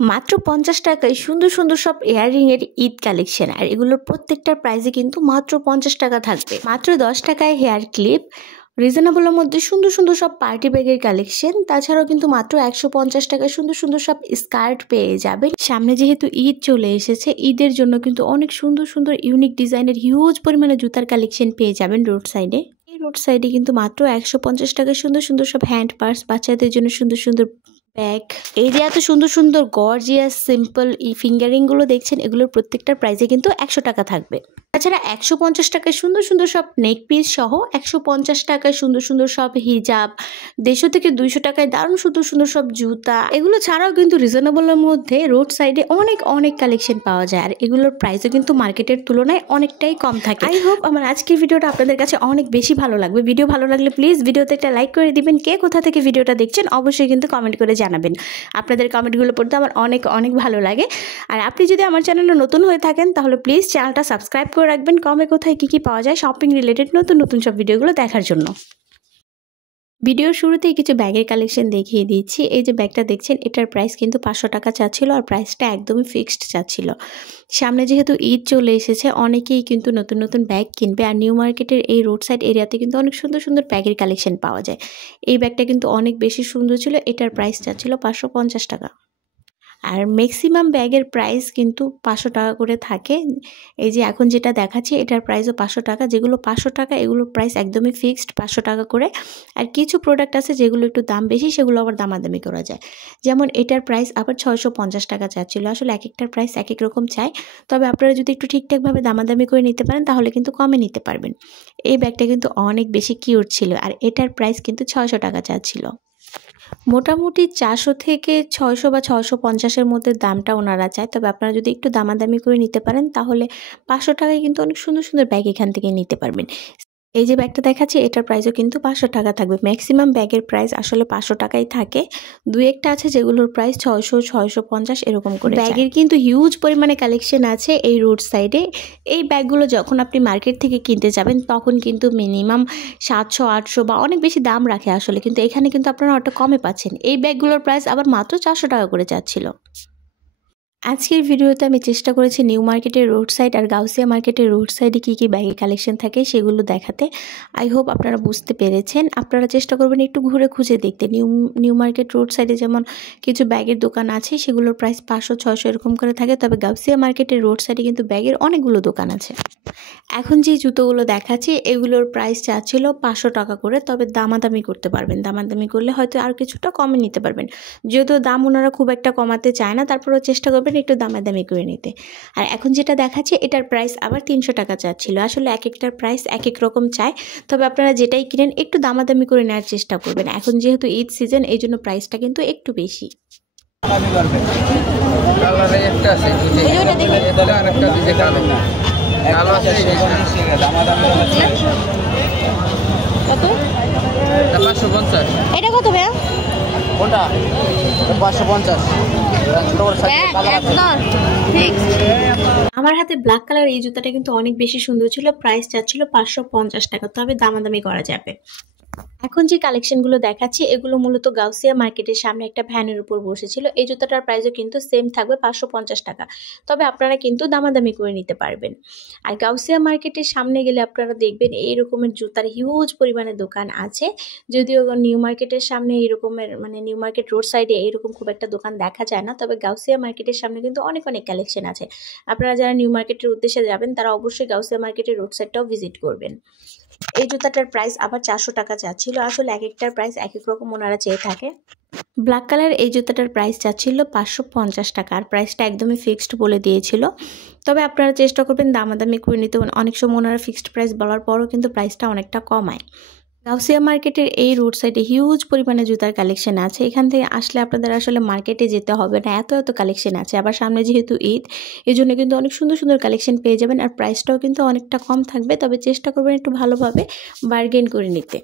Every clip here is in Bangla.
মাত্র ৫০ টাকায় সুন্দর সুন্দর সব ইয়াররিংয়ের ঈদ কালেকশন, আর এগুলোর প্রত্যেকটার প্রাইসে কিন্তু মাত্র ৫০ টাকা থাকবে। মাত্র ১০ টাকায় হেয়ার ক্লিপ, রিজনেবলের মধ্যে সুন্দর সুন্দর সব পার্টি ব্যাগের কালেকশন। তাছাড়াও কিন্তু মাত্র ১৫০ টাকায় সুন্দর সুন্দর সব স্কার্ট পেয়ে যাবেন। সামনে যেহেতু ঈদ চলে এসেছে, ঈদের জন্য কিন্তু অনেক সুন্দর সুন্দর ইউনিক ডিজাইনের হিউজ পরিমাণে জুতার কালেকশন পেয়ে যাবেন রোড সাইডে। এই রোড সাইডে কিন্তু মাত্র ১৫০ টাকায় সুন্দর সুন্দর সব হ্যান্ড পার্স, বাচ্চাদের জন্য সুন্দর সুন্দর ব্যাগ। এই যে এত সুন্দর সুন্দর গর্জিয়াস সিম্পল ফিঙ্গারিংগুলো দেখছেন, এগুলোর প্রত্যেকটার প্রাইসে কিন্তু ১০০ টাকা থাকবে। তাছাড়া ১৫০ টাকায় সুন্দর সুন্দর সব নেক পিস সহ ১৫০ টাকায় সুন্দর সুন্দর সব হিজাব, ১৫০ থেকে ২০০ টাকায় দারুণ সুন্দর সুন্দর সব জুতা। এগুলো ছাড়াও কিন্তু রিজনেবলের মধ্যে রোড সাইডে অনেক অনেক কালেকশন পাওয়া যায়, আর এগুলোর প্রাইসও কিন্তু মার্কেটের তুলনায় অনেকটাই কম থাকে। আই হোপ আমার আজকের ভিডিওটা আপনাদের কাছে অনেক বেশি ভালো লাগবে। ভিডিও ভালো লাগলে প্লিজ ভিডিওতে একটা লাইক করে দিবেন। কে কোথা থেকে ভিডিওটা দেখছেন অবশ্যই কিন্তু কমেন্ট করে জানাবেন। আপনাদের কমেন্টগুলো পড়তে আমার অনেক অনেক ভালো লাগে। আর আপনি যদি আমার চ্যানেলে নতুন হয়ে থাকেন তাহলে প্লিজ চ্যানেলটা সাবস্ক্রাইব করে রাখবেন, কমে কোথায় কী কী পাওয়া যায় শপিং রিলেটেড নতুন নতুন সব ভিডিওগুলো দেখার জন্য। ভিডিওর শুরুতেই কিছু ব্যাগের কালেকশন দেখিয়ে দিচ্ছি। এই যে ব্যাগটা দেখছেন, এটার প্রাইস কিন্তু ৫০০ টাকা চাচ্ছিল, আর প্রাইসটা একদমই ফিক্সড চাচ্ছিল। সামনে যেহেতু ঈদ চলে এসেছে, অনেকেই কিন্তু নতুন নতুন ব্যাগ কিনবে, আর নিউ মার্কেটের এই রোড সাইড এরিয়াতে কিন্তু অনেক সুন্দর সুন্দর ব্যাগের কালেকশন পাওয়া যায়। এই ব্যাগটা কিন্তু অনেক বেশি সুন্দর ছিল, এটার প্রাইস চাচ্ছিল ৫৫০ টাকা। আর ম্যাক্সিমাম ব্যাগের প্রাইস কিন্তু ৫০০ টাকা করে থাকে। এই যে এখন যেটা দেখাচ্ছি এটার প্রাইসও ৫০০ টাকা। যেগুলো ৫০০ টাকা এগুলোর প্রাইস একদমই ফিক্সড ৫০০ টাকা করে। আর কিছু প্রোডাক্ট আছে যেগুলো একটু দাম বেশি, সেগুলো আবার দামাদামি করা যায়। যেমন এটার প্রাইস আবার ৬৫০ টাকা চাচ্ছিল। আসলে এক একটার প্রাইস এক এক রকম চাই, তবে আপনারা যদি একটু ঠিকঠাকভাবে দামাদামি করে নিতে পারেন তাহলে কিন্তু কমে নিতে পারবেন। এই ব্যাগটা কিন্তু অনেক বেশি কিউট ছিল, আর এটার প্রাইস কিন্তু ৬০০ টাকা চাচ্ছিল। মোটামুটি ৪০০ থেকে ৬০০ বা ৬৫০-এর মধ্যে দামটা ওনারা চায়, তবে আপনারা যদি একটু দামাদামি করে নিতে পারেন তাহলে ৫০০ টাকায় কিন্তু অনেক সুন্দর সুন্দর ব্যাগ এখান থেকে নিতে পারবেন। এই যে ব্যাগটা দেখাচ্ছি এটার প্রাইসও কিন্তু ৫০০ টাকা থাকবে। ম্যাক্সিমাম ব্যাগের প্রাইস আসলে ৫০০ টাকাই থাকে। দু একটা আছে যেগুলোর প্রাইস ৬০০, ৬৫০ এরকম করে। ব্যাগের কিন্তু হিউজ পরিমাণে কালেকশন আছে এই রোড সাইডে। এই ব্যাগগুলো যখন আপনি মার্কেট থেকে কিনতে যাবেন তখন কিন্তু মিনিমাম ৭০০, ৮০০ বা অনেক বেশি দাম রাখে আসলে, কিন্তু এখানে কিন্তু আপনারা অনেকটা কমে পাচ্ছেন। এই ব্যাগগুলোর প্রাইস আবার মাত্র ৪০০ টাকা করে যাচ্ছিল। আজকের ভিডিওতে আমি চেষ্টা করেছি নিউ মার্কেটের রোড সাইড আর গাউসিয়া মার্কেটের রোড সাইডে কী কী ব্যাগের কালেকশন থাকে সেগুলো দেখাতে। আই হোপ আপনারা বুঝতে পেরেছেন। আপনারা চেষ্টা করবেন একটু ঘুরে খুঁজে দেখতে। নিউ মার্কেট রোড সাইডে যেমন কিছু ব্যাগের দোকান আছে সেগুলোর প্রাইস ৫০০, ৬০০ এরকম করে থাকে, তবে গাউসিয়া মার্কেটের রোড সাইডে কিন্তু ব্যাগের অনেকগুলো দোকান আছে। এখন যে জুতোগুলো দেখাচ্ছি এগুলোর প্রাইস চাচ্ছিল ৫০০ টাকা করে, তবে দামাদামি করতে পারবেন। দামাদামি করলে হয়তো আর কিছুটা কমে নিতে পারবেন। যেহেতু দাম ওনারা খুব একটা কমাতে চায় না, তারপরেও চেষ্টা করবেন একটু দামাদামি করে নিতে। আর এখন যেটা দেখাচ্ছি এটার প্রাইস আবার ৩০০ টাকা চাচ্ছিল। আসলে এক একটার প্রাইস এক এক রকম চায়, তবে আপনারা যেটাই কিনেন একটু দামাদামি করে নেওয়ার চেষ্টা করবেন। এখন যেহেতু ঈদ সিজন এই জন্য প্রাইসটা কিন্তু একটু বেশি। এটা কত ভাইয়া? কোনটা? ৫৫০। আমার হাতে ব্ল্যাক কালার এই জুতাটা কিন্তু অনেক বেশি সুন্দর ছিল, প্রাইস চাচ্ছিল ৫৫০ টাকা, তবে দামাদামি করা যাবে। এখন যে কালেকশনগুলো দেখাচ্ছি এগুলো মূলত গাউসিয়া মার্কেটের সামনে একটা ভ্যানের উপর বসেছিল। এই জুতাটার প্রাইসও কিন্তু সেম থাকবে ৫৫০ টাকা, তবে আপনারা কিন্তু দামাদামি করে নিতে পারবেন। আর গাউসিয়া মার্কেটের সামনে গেলে আপনারা দেখবেন এই রকমের জুতার হিউজ পরিমাণে দোকান আছে। যদিও নিউ মার্কেটের সামনে এই রকমের নিউ মার্কেট রোড সাইডে এইরকম খুব একটা দোকান দেখা যায় না, তবে গাউসিয়া মার্কেটের সামনে কিন্তু অনেক অনেক কালেকশন আছে। আপনারা যারা নিউ মার্কেটের উদ্দেশ্যে যাবেন তারা অবশ্যই গাউসিয়া মার্কেটের রোড সাইডটাও ভিজিট করবেন। এই জুতাটার প্রাইস আবার ৪০০ টাকা চাচ্ছিল। আসলে এক একটার প্রাইস এক এক রকম ওনারা চেয়ে থাকে। ব্ল্যাক কালার এই জুতাটার প্রাইস চাচ্ছিল ৫৫০ টাকা, আর প্রাইসটা একদমই ফিক্সড বলে দিয়েছিল, তবে আপনারা চেষ্টা করবেন দামাদামি করে নিতে। অনেক সময় ওনারা ফিক্সড প্রাইস বলার পরও কিন্তু প্রাইসটা অনেকটা কমায়। গাউসিয়া মার্কেটের এই রোড সাইডে হিউজ পরিমাণে জুতার কালেকশন আছে। এখান থেকে আসলে আপনাদের আসলে মার্কেটে যেতে হবে না, এত এত কালেকশন আছে। আবার সামনে যেহেতু ঈদ এই জন্য কিন্তু অনেক সুন্দর সুন্দর কালেকশন পেয়ে যাবেন, আর প্রাইসটাও কিন্তু অনেকটা কম থাকবে, তবে চেষ্টা করবেন একটু ভালোভাবে বার্গেন করে নিতে।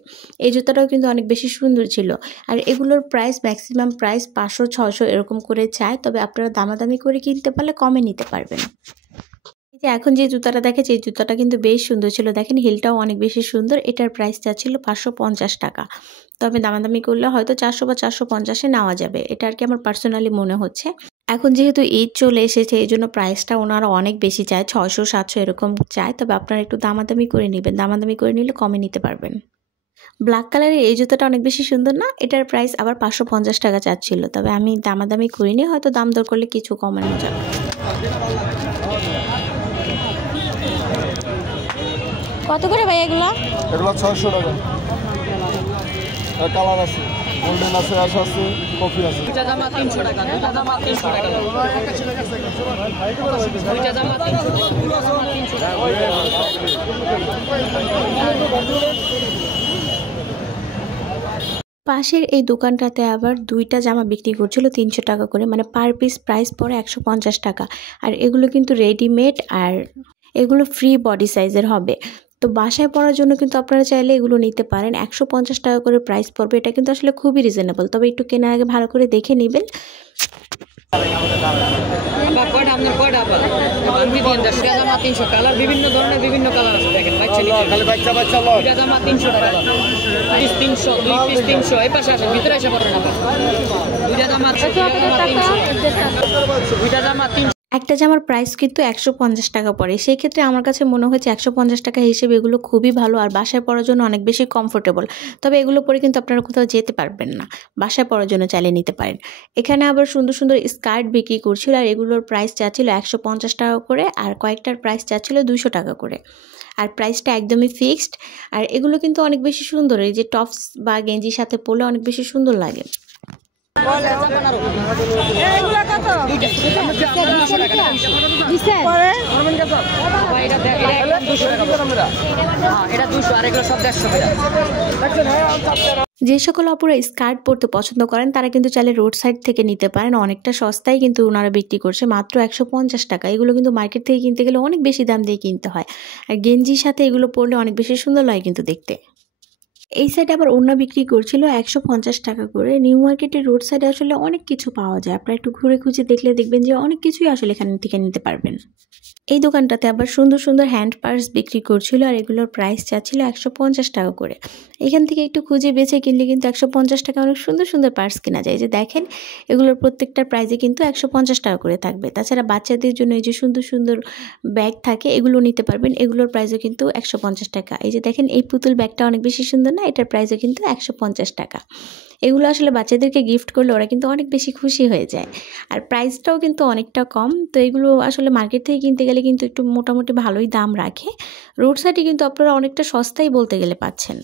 এই জুতাটাও কিন্তু অনেক বেশি সুন্দর ছিল, আর এগুলোর প্রাইস ম্যাক্সিমাম প্রাইস ৫০০, ৬০০ এরকম করে চায়, তবে আপনারা দামাদামি করে কিনতে পারলে কমে নিতে পারবেন। এখন যে জুতাটা দেখেছি এই জুতাটা কিন্তু বেশ সুন্দর ছিল। দেখেন হিলটাও অনেক বেশি সুন্দর। এটার প্রাইস চাচ্ছিল ৫৫০ টাকা, তবে দামাদামি করলে হয়তো ৪০০ বা ৪৫০-এ নেওয়া যাবে। এটা আর কি আমার পার্সোনালি মনে হচ্ছে। এখন যেহেতু ঈদ চলে এসেছে এই জন্য প্রাইসটা ওনারা অনেক বেশি চায়, 600-700 এরকম চায়। তবে আপনারা একটু দামাদামি করে নেবেন, দামাদামি করে নিলে কমে নিতে পারবেন। ব্ল্যাক কালারের এই জুতোটা অনেক বেশি সুন্দর না? এটার প্রাইস আবার 550 টাকা চাচ্ছিল, তবে আমি দামাদামি করিনি, হয়তো দাম দর করলে কিছু কমানো যাবে। কত করে ভাই এগুলো? এগুলো 600 টাকা। কালার আছে, গোল্ডেন আছে, অ্যাশ আছে, কফি আছে। দুইটা জামা 300 টাকা, দুইটা জামা 300 টাকা। দুইটা জামা 300 টাকা। পাশের এই দোকানটাতে আবার দুইটা জামা বিক্রি করছিল 300 টাকা করে, মানে পার পিস প্রাইস পড়ে 150 টাকা। আর এগুলো কিন্তু রেডিমেড, আর এগুলো ফ্রি বডি সাইজের হবে। তো বাসায় পরার জন্য কিন্তু আপনারা চাইলে এগুলো নিতে পারেন। 150 টাকা করে প্রাইস পড়বে। এটা কিন্তু আসলে খুবই রিজনেবল, তবে একটু কেনার আগে ভালো করে দেখে নেবেন। কালার বিভিন্ন ধরনের, বিভিন্ন কালার আছে, দেখেন বাচ্চা নিতে দুইটা জামা 300 টাকা, পিস 300, দুই পিস 300। এই পাশে আসেন, ভিতরে এসে পড়েন আবার। দুইটা জামা 300, দুইটা জামা 300। একটা জামার প্রাইস কিন্তু 150 টাকা পড়ে। সেই ক্ষেত্রে আমার কাছে মনে হয়েছে 150 টাকা হিসেবে এগুলো খুবই ভালো, আর বাসায় পরার জন্য অনেক বেশি কমফোর্টেবল। তবে এগুলো পরে কিন্তু আপনারা কোথাও যেতে পারবেন না, বাসায় পরার জন্য চালিয়ে নিতে পারেন। এখানে আবার সুন্দর সুন্দর স্কার্ট বিক্রি করছিল, আর এগুলোর প্রাইস চাচ্ছিল 150 টাকা করে, আর কয়েকটার প্রাইস চাচ্ছিল 200 টাকা করে। আর প্রাইসটা একদমই ফিক্সড। আর এগুলো কিন্তু অনেক বেশি সুন্দর, এই যে টপস বা গেঞ্জির সাথে পরলে অনেক বেশি সুন্দর লাগে। যে সকল অপরা স্কার্ট পরতে পছন্দ করেন তারা কিন্তু চাইলে রোড সাইড থেকে নিতে পারেন, অনেকটা সস্তায় কিন্তু ওনারা বিক্রি করছে, মাত্র 150 টাকা। এগুলো কিন্তু মার্কেট থেকে কিনতে গেলে অনেক বেশি দাম দিয়ে কিনতে হয়, আর গেঞ্জির সাথে এগুলো পরলে অনেক বেশি সুন্দর লাগে কিন্তু দেখতে। এই সাইডে আবার ওড়না বিক্রি করছিল 150 টাকা করে। নিউ মার্কেটের রোড সাইডে আসলে অনেক কিছু পাওয়া যায়, আপনারা একটু ঘুরে খুঁজে দেখলে দেখবেন যে অনেক কিছুই আসলে এখান থেকে নিতে পারবেন। এই দোকানটাতে আবার সুন্দর সুন্দর হ্যান্ড পার্স বিক্রি করছিল, আর এগুলোর প্রাইস চাচ্ছিল 150 টাকা করে। এখান থেকে একটু খুঁজে বেছে কিনলে কিন্তু 150 টাকা অনেক সুন্দর সুন্দর পার্স কেনা যায়। যে দেখেন এগুলোর প্রত্যেকটার প্রাইসে কিন্তু 150 টাকা করে থাকবে। তাছাড়া বাচ্চাদের জন্য এই যে সুন্দর সুন্দর ব্যাগ থাকে এগুলো নিতে পারবেন, এগুলোর প্রাইসও কিন্তু 150 টাকা। এই যে দেখেন এই পুতুল ব্যাগটা অনেক বেশি সুন্দর না? এটার প্রাইসও কিন্তু 150 টাকা। এগুলো আসলে বাচ্চাদেরকে গিফট করলে ওরা কিন্তু অনেক বেশি খুশি হয়ে যায়, আর প্রাইসটাও কিন্তু অনেকটা কম। তো এগুলো আসলে মার্কেট থেকে কিনতে গেলে কিন্তু একটু মোটামুটি ভালোই দাম রাখে, রোড সাইডে কিন্তু আপনারা অনেকটা সস্তাই বলতে গেলে পাচ্ছেন।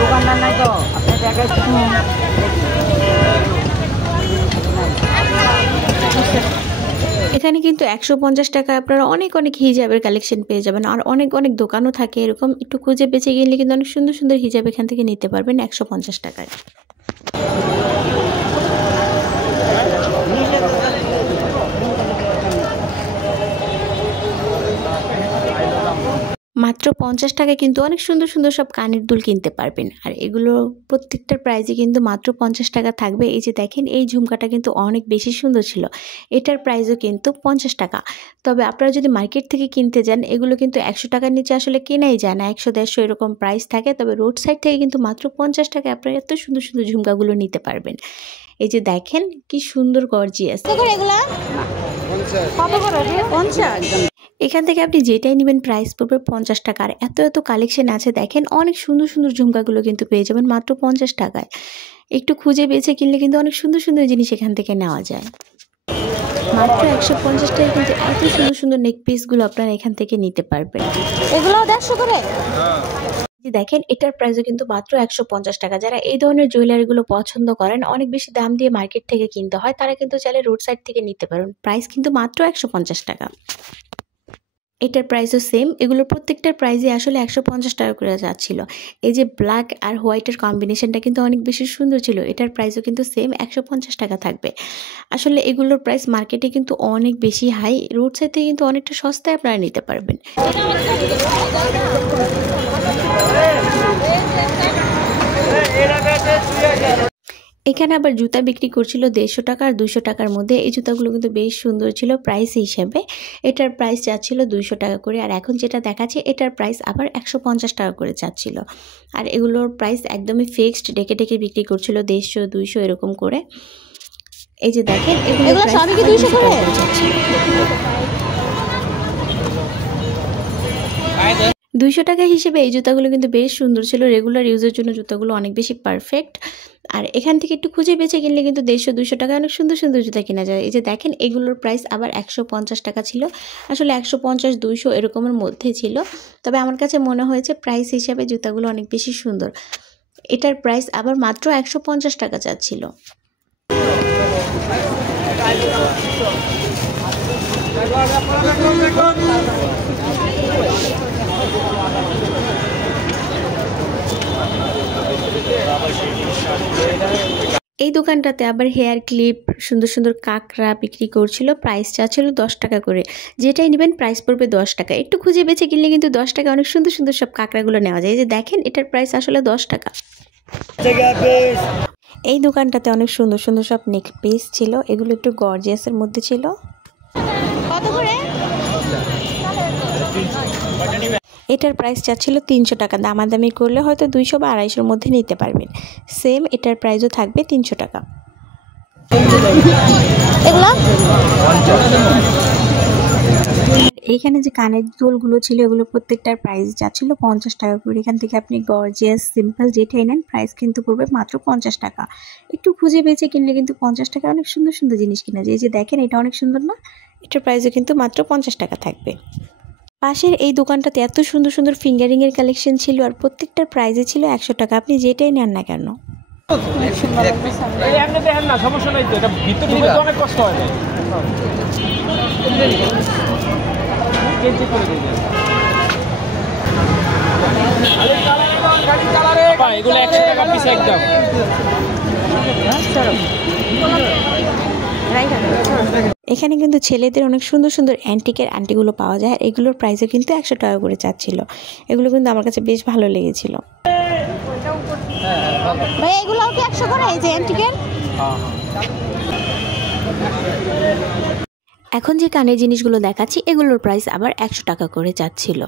দোকানদার নাই তো আপনার জায়গায় এখানে কিন্তু 150 টাকায় আপনারা অনেক অনেক হিজাবের কালেকশন পেয়ে যাবেন, আর অনেক অনেক দোকানও থাকে এরকম। একটু খুঁজে বেঁচে গেলে কিন্তু অনেক সুন্দর সুন্দর হিজাব এখান থেকে নিতে পারবেন 150 টাকায়। মাত্র 50 টাকায় কিন্তু অনেক সুন্দর সুন্দর সব কানের দুল কিনতে পারবেন, আর এগুলো প্রত্যেকটার প্রাইসই কিন্তু মাত্র 50 টাকা থাকবে। এই যে দেখেন এই ঝুমকাটা কিন্তু অনেক বেশি সুন্দর ছিল, এটার প্রাইসও কিন্তু 50 টাকা। তবে আপনারা যদি মার্কেট থেকে কিনতে যান এগুলো কিন্তু 100 টাকার নিচে আসলে কেনাই যায় না, 100-150 এরকম প্রাইস থাকে। তবে রোড সাইড থেকে কিন্তু মাত্র 50 টাকায় আপনারা এত সুন্দর সুন্দর ঝুমকাগুলো নিতে পারবেন। এই যে দেখেন কি সুন্দর গর্জিয়াস। এখান থেকে আপনি যেটাই নেবেন প্রাইস পড়বে 50 টাকা। আর এত এত কালেকশন আছে, দেখেন অনেক সুন্দর সুন্দর ঝুমকাগুলো কিন্তু পেয়ে যাবেন মাত্র 50 টাকায়। একটু খুঁজে বেছে কিনলে কিন্তু অনেক সুন্দর সুন্দর জিনিস এখান থেকে নেওয়া যায়। মাত্র 150 টাকায় কিন্তু এত সুন্দর সুন্দর নেক পিসগুলো আপনারা এখান থেকে নিতে পারবেন। এগুলো 150 করে। দেখেন এটার প্রাইসও কিন্তু মাত্র 150 টাকা। যারা এই ধরনের জুয়েলারিগুলো পছন্দ করেন, অনেক বেশি দাম দিয়ে মার্কেট থেকে কিনতে হয়, তারা কিন্তু চাইলে রোড সাইড থেকে নিতে পারেন। প্রাইস কিন্তু মাত্র 150 টাকা। এটার প্রাইসও সেম, এগুলোর প্রত্যেকটার প্রাইসে আসলে 150 টাকা করে যাচ্ছিল। এই যে ব্ল্যাক আর হোয়াইটের কম্বিনেশনটা কিন্তু অনেক বেশি সুন্দর ছিল, এটার প্রাইসও কিন্তু সেম 150 টাকা থাকবে। আসলে এগুলোর প্রাইস মার্কেটে কিন্তু অনেক বেশি হাই, রোড সাইড থেকে কিন্তু অনেকটা সস্তায় আপনারা নিতে পারবেন। এখানে আবার জুতা বিক্রি করছিল 150 টাকা আর 200 টাকার মধ্যে। এই জুতাগুলো কিন্তু বেশ সুন্দর ছিল প্রাইস হিসেবে। এটার প্রাইস চাচ্ছিল 200 টাকা করে, আর এখন যেটা দেখাচ্ছে এটার প্রাইস আবার 150 টাকা করে চাচ্ছিল। আর এগুলোর প্রাইস একদমই ফিক্সড, ডেকে ডেকে বিক্রি করছিল 150 200 এরকম করে। এই যে দেখেন এগুলো সবই কি 200 করে চাচ্ছিল। 200 টাকা হিসেবে এই জুতাগুলো কিন্তু বেশ সুন্দর ছিল। রেগুলার ইউজের জন্য জুতাগুলো অনেক বেশি পারফেক্ট। আর এখান থেকে একটু খুঁজে বেছে কিনলে কিন্তু 150 200 টাকা অনেক সুন্দর সুন্দর জুতা কেনা যায়। এই যে দেখেন এগুলোর প্রাইস আবার 150 টাকা ছিল। আসলে 150 200 এরকমের মধ্যে ছিল, তবে আমার কাছে মনে হয়েছে প্রাইস হিসাবে জুতাগুলো অনেক বেশি সুন্দর। এটার প্রাইস আবার মাত্র 150 টাকা চাচ্ছিল। এই দোকানটাতে আবার হেয়ার ক্লিপ, সুন্দর সুন্দর কাঁকড়া বিক্রি করছিল। প্রাইস চাচ্ছিল 10 টাকা করে। যেটাই নেবেন প্রাইস পড়বে 10 টাকা। একটু খুঁজে বেছে কিনলে কিন্তু 10 টাকা অনেক সুন্দর সুন্দর সব কাঁকড়াগুলো নেওয়া যায়। এই যে দেখেন এটার প্রাইস আসলে 10 টাকা। এই দোকানটাতে অনেক সুন্দর সুন্দর সব নেক পিস ছিল। এগুলো একটু গর্জিয়াসের মধ্যে ছিল। কত করে? এটার প্রাইস চাচ্ছিল 300 টাকা। দামাদামি করলে হয়তো 200 বা 250-এর মধ্যে নিতে পারবেন। সেম এটার প্রাইসও থাকবে 300 টাকা। এইখানে যে কানের দুলগুলো ছিল এগুলো প্রত্যেকটার প্রাইস যাচ্ছিল 50 টাকা করে। এখান থেকে আপনি গর্জিয়াস সিম্পল যেটাই নেন প্রাইস কিন্তু পড়বে মাত্র 50 টাকা। একটু খুঁজে বেছে কিনলে কিন্তু 50 টাকা অনেক সুন্দর সুন্দর জিনিস কিনা যায়। এই যে দেখেন এটা অনেক সুন্দর না? এটার প্রাইসও কিন্তু মাত্র 50 টাকা থাকবে। পাশের এই দোকানটাতে এত সুন্দর সুন্দর ফিঙ্গারিংয়ের কালেকশন ছিল, আর প্রত্যেকটার প্রাইসে ছিল 100 টাকা। আপনি যেটাই নেন না কেন। এখানে কিন্তু ছেলেদের অনেক সুন্দর সুন্দর অ্যান্টিকের আন্টিগুলো পাওয়া যায়। আর এগুলোর প্রাইসও কিন্তু 100 টাকা করে চাচ্ছিল। এগুলো কিন্তু আমার কাছে বেশ ভালো লেগেছিল। ভাই এগুলোও কি 100 করে এই যে অ্যান্টিকের? এখন যে কানের জিনিসগুলো দেখাচ্ছি এগুলোর প্রাইস আবার 100 টাকা করে চাচ্ছিল।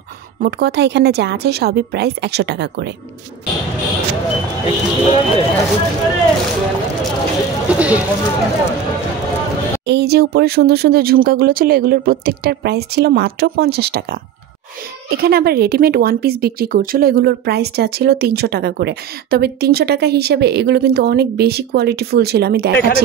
মোট কথা এখানে যা আছে সবই প্রাইস 100 টাকা করে। এই যে উপরে সুন্দর সুন্দর ঝুমকাগুলো ছিল এগুলোর প্রত্যেকটার প্রাইস ছিল মাত্র 50 টাকা। এখানে আবার রেডিমেড ওয়ান পিস বিক্রি করছিল। এগুলোর প্রাইস চাচ্ছিল 300 টাকা করে। তবে 300 টাকা হিসেবে এগুলো কিন্তু অনেক বেশি কোয়ালিটিফুল ছিল। আমি দেখাচ্ছি।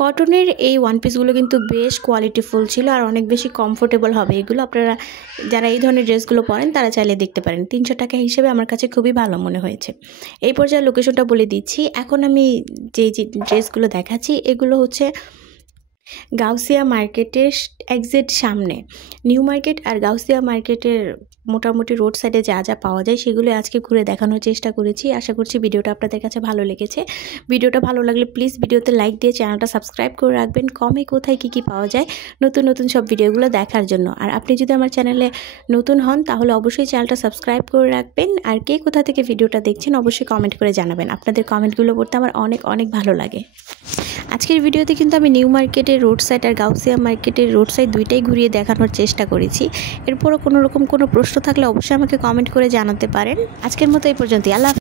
কটনের এই ওয়ান পিসগুলো কিন্তু বেশ কোয়ালিটিফুল ছিল আর অনেক বেশি কমফোর্টেবল হবে। এগুলো আপনারা যারা এই ধরনের ড্রেসগুলো পরেন তারা চাইলে দেখতে পারেন। 300 টাকা হিসেবে আমার কাছে খুবই ভালো মনে হয়েছে। এই পর্যায়ে লোকেশনটা বলে দিচ্ছি। এখন আমি যে ড্রেসগুলো দেখাচ্ছি এগুলো হচ্ছে গাউসিয়া মার্কেটের এক্সাক্ট সামনে। নিউ মার্কেট আর গাউসিয়া মার্কেটের মোটামুটি রোড সাইডে যা যা পাওয়া যায় সেগুলো আজকে ঘুরে দেখানোর চেষ্টা করেছি। আশা করছি ভিডিওটা আপনাদের কাছে ভালো লেগেছে। ভিডিওটা ভালো লাগলে প্লিজ ভিডিওতে লাইক দিয়ে চ্যানেলটা সাবস্ক্রাইব করে রাখবেন। কমে কোথায় কী কী পাওয়া যায় নতুন নতুন সব ভিডিওগুলো দেখার জন্য। আর আপনি যদি আমার চ্যানেলে নতুন হন তাহলে অবশ্যই চ্যানেলটা সাবস্ক্রাইব করে রাখবেন। আর কে কোথা থেকে ভিডিওটা দেখছেন অবশ্যই কমেন্ট করে জানাবেন। আপনাদের কমেন্টগুলো পড়তে আমার অনেক অনেক ভালো লাগে। আজকের ভিডিওতে কিন্তু আমি নিউ মার্কেটের রোড সাইড আর গাউসিয়া মার্কেটের রোড সাইড দুইটাই ঘুরিয়ে দেখানোর চেষ্টা করেছি। এরপরও কোনো রকম কোনো প্রশ্ন থাকলে অবশ্যই আমাকে কমেন্ট করে জানাতে পারেন। আজকের মতো এই পর্যন্তই। আল্লাহ।